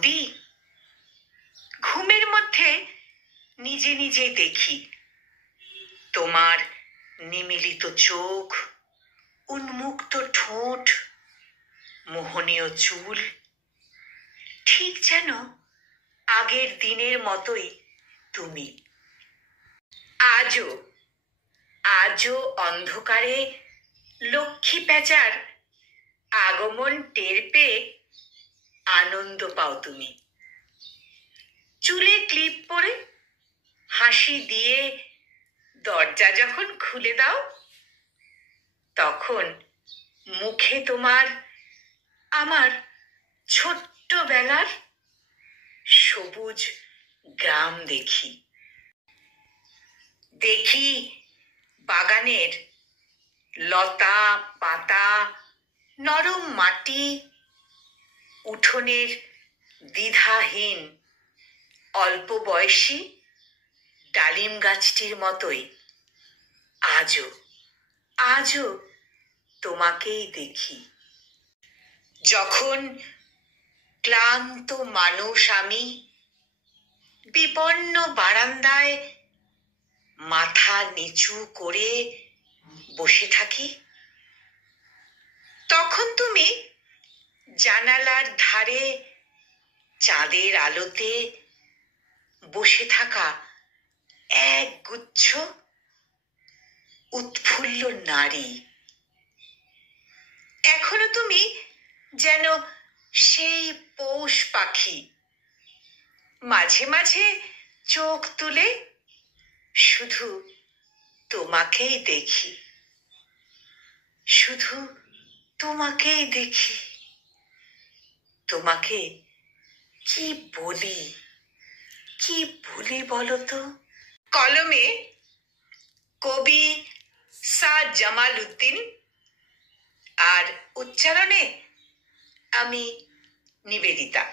নদী? ঘুমের মধ্যে নিজে নিজে দেখি তোমার নিমিলিত চোখ, উন্মুক্ত ঠোঁট, মোহনীয় চুল, ঠিক যেন আগের দিনের মতোই তুমি। আজও আজও অন্ধকারে লক্ষ্মী প্যাঁচার আগমন টের পেয়ে আনন্দ পাও তুমি। চুলে ক্লিপ পরে হাসি দিয়ে দরজা যখন খুলে দাও, তখন মুখে তোমার আমার ছোট্টবেলার সবুজ গ্রাম দেখি। দেখি বাগানের লতা পাতা, নরম মাটি, উঠোনের দ্বিধাহীন অল্প বয়সী ডালিম গাছটির মতোই আজও আজও তোমাকেই দেখি। যখন ক্লান্ত মানুষ আমি বিপন্ন বারান্দায় মাথা নিচু করে বসে থাকি, তখন তুমি জানালার ধারে চাঁদের আলোতে বসে থাকা এক গুচ্ছ উৎফুল্ল নারী। এখনো তুমি যেন সেই পৌষ পাখি, মাঝে মাঝে চোখ তুলে শুধু তোমাকেই দেখি, শুধু তোমাকেই দেখি। তোমাকে কি বলি, কি বলি বলো তো? কলমে কবি সা জামাল উদ্দিন, আর উচ্চারণে আমি নিবেদিতা।